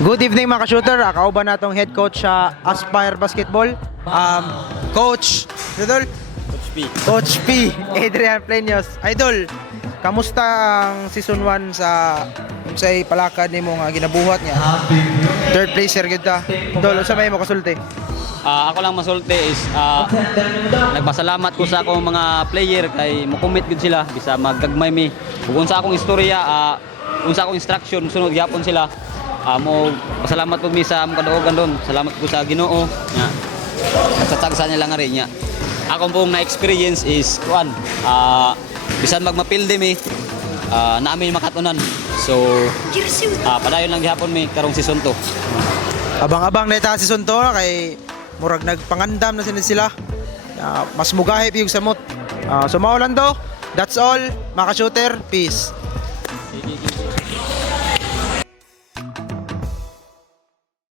Good evening mga ka-shooter. Kauban natong head coach sa Aspire Basketball. Coach Idol. Coach P. Adrian Pleños. Idol, kamusta ang season 1 sa unsay palakad nimo nga ginabuhat niya? Third placer gyud ta. Idol, unsa may mo kasulti? Ako lang masulti is nagpasalamat ko sa akong mga player kay mo-commit gud sila bisa maggagmay mi. Ug unsa akong istorya, unsa akong instruction sunod gyapon sila. Mo pasalamat pud mi sa among kadaugan doon. Salamat ko sa Ginoo nya. Nagsatagsa niya lang rin niya. Akong pong na-experience is kuan bisan magmapilde mi naami makatunan. So padayon lang gyapon mi karong season 2. Abang-abang na ita season 2 kay murag nagpangandam na sila. Mas mugahip yung samot. So mao lang do. That's all, mga ka-shooter. Peace.